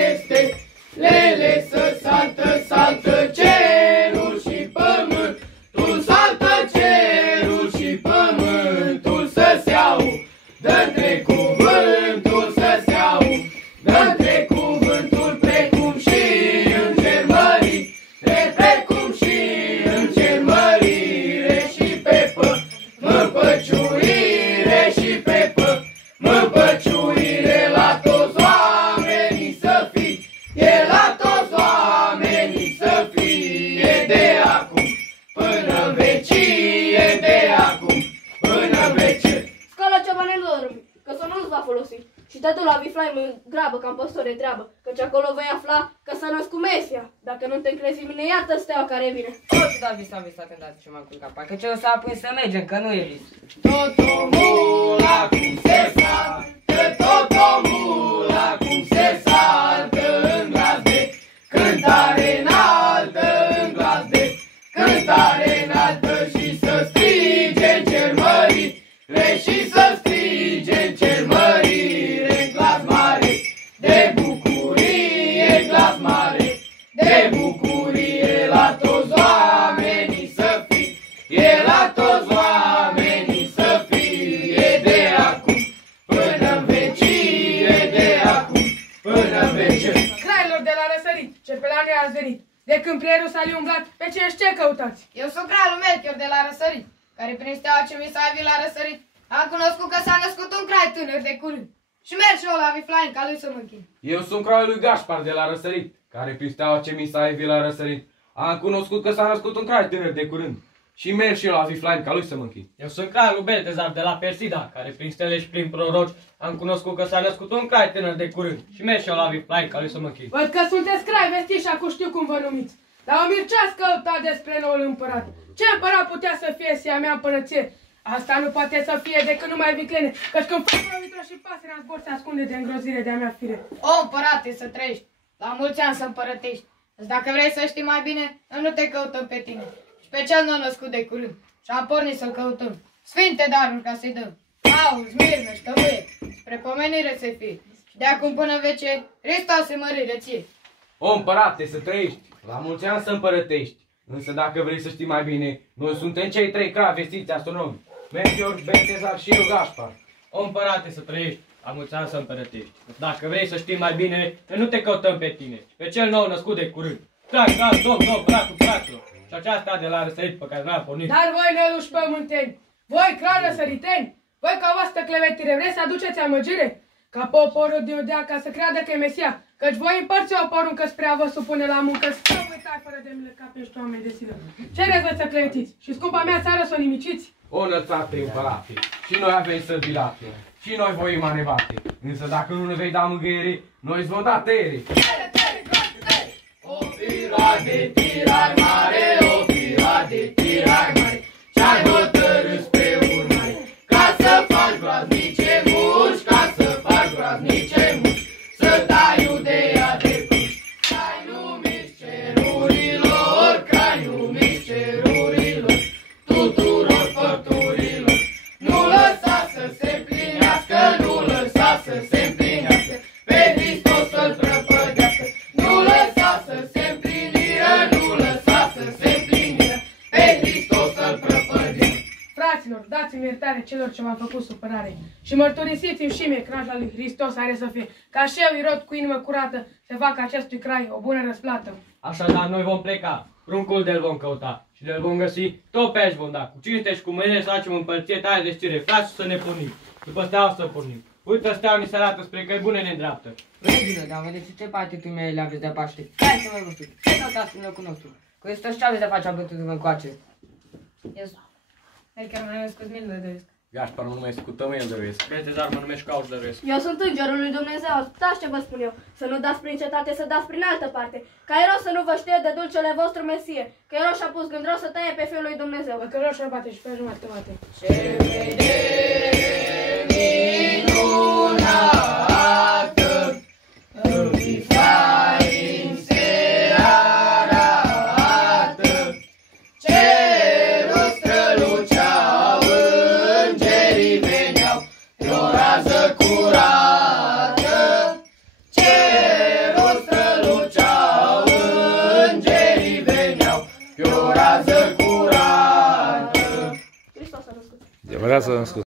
toate stelele să saltă, saltă cerul și pământul, saltă cerul și pământul să se audă între cuvântul să se audă între cuvântul precum și în cer mărire, precum și în cer mărire și pe pământ păciuire și pe pământ păciuire la toți oamenii să fie, la toți oamenii să fie de acum până în vecie, de acum până în vecie. Scoală ceva nedormi, că să nu-ți va folosi. Și te du la Viflaim în grabă, ca-n păstor de treabă, căci acolo vei afla că s-a născut Mesia. Dacă nu te încrezi în mine, iată steaua care vine. Tot da visat îndată ce m-am culcat, că ce o să apoi să mergem, că nu e vis. Tot omul acum se saltă, tot omul acum se saltă în glas de cântare înaltă, în glas de cântare înaltă și să strige în cer mărire, și să strige în cer mărire, glas mare de bucurie, glas mare de bucurie la toți oamenii să fie, la toți oamenii să fie de acum până în vecie, de acum până în vecie. Crailor de la răsărit, ce pe la noi ați venit, de când preierul s-a umblat, pe ce căutați? Eu sunt craiul Melchior de la răsărit, care prin steaua ce mi s-a evit la răsărit, am cunoscut că s-a născut un crai tânăr de curând. Și merg și eu la Viflaim ca lui să mă închin. Eu sunt craiul lui Gașpar de la răsărit, care prin steaua ce mi s-a evit la răsărit. Am cunoscut că s-a născut un crai tânăr de curând. Și merg și eu la Viflaim ca lui să mă închin. Eu sunt craiul lui Beltezar de la Persida, care prin stele și prin proroci am cunoscut că s-a născut un crai tânăr de curând. Și merg și eu la Viflaim ca lui să mă închin. Văd că sunteți crai vestiți și acum știu cum vă numiți. Dar o mirceați căuta despre noul împărat. Ce împărat putea să fie sia mea împărăție? Asta nu poate să fie decât numai viclene, căci când fac provitră și pasărea în zbor se ascunde de îngrozire de-a mea fire. O, împărate, să trăiești, la mulți ani să împărătești. Deci dacă vrei să știi mai bine, noi nu te căutăm pe tine, și pe cel nou născut de curând. Și am pornit să-l căutăm. Sfinte daruri ca să-i dăm. Aur, smirnă și tămâie, spre pomenire să fie. Și de acum până în vecie, Hristoase mărire ție. O, împărate, să trăiești, la mulți ani să împărătești. Însă dacă vrei să știi mai bine, noi suntem cei trei crai vestiți astronomi. Melchior, Beltezar și eu, Gașpar. O, împărate, să trăiești, la mulți ani să împărătești. Dacă vrei să știi mai bine, noi nu te căutăm pe tine, ci pe cel nou născut de curând. Trag, domn, fratul, fraților. Și aceasta de la răsărit pe care n-am pornit. Dar voi, neluși pământeni, voi, crai răsăriteni, voi ca voastră clevetire, vreți să aduceți amăgire? Ca poporul din Iudea ca să creadă că e Mesia, căci voi împărți o poruncă spre a vă supune la muncă, să vă tai fără de milă ca pe ești oameni de silă. Ce vreți să clevetiți? Și scumpa mea țară să o nimiciți? O, nățate, împărate, și noi avem sărbilate, și noi voim anevate. Însă dacă nu ne vei da mângâiere, noi îți vom da tăiere. O firoa de tirai mare, o firoa de tirai mare, ce-ai hotărât pe urmare, ca să faci groaznice muci, ca să faci groaznice muci, să dai Iudeea de puși. Crai numiți cerurilor, crai numiți cerurilor, tuturor făpturilor, nu lăsa să se împlinească, nu lăsa să se împlinească, pe Hristos să-L prăpădească, nu lăsa să se împlinirea, nu lăsa să se împlinirea, pe Hristos să-L prăpădească. Fraților, dați-mi iertare celor ce v-am făcut supărare și mărturisiți-mi și mie craja lui Hristos are să fie, ca și eu, Irod, cu inimă curată, să fac acestui crai o bună răsplată. Așadar, noi vom pleca, pruncul de-l vom căuta și de-l vom găsi, tot pe aici vom da, cu cinste și cu mâine să facem împărție tare de știre, frați să ne pornim, după steaua să pornim. Uite, steaua ni se arată spre căi bune ne îndreaptă. Regilă, dar vedeți ce partituri mele le aveți de Paște? Hai să mă rog, ce căutați în locul nostru? Cu ăsta ce aveți de face abătându-mă încoace? Melchior mă numesc Cosmin Lădăiesc. Gașpar mă numesc cu Tămâiel Dăruiesc. Beltezar mă numești Cauz Dăruiesc. Eu sunt îngerul lui Dumnezeu, ascultați ce vă spun eu. Să nu dați prin cetate, să dați prin altă parte. Ca Irod să nu vă știe de dulcele vostru Mesie. Că Irod și-a pus gândros să taie pe Fiul lui Dumnezeu. Văd că vreau să-l bate și pe jumătate bate. Ce vedere minunată în Viflaim se arată, cerul străluceau, îngerii veneau de o rază curată, cerul pe o rază curată. Hristos a născut. De vreau să născut.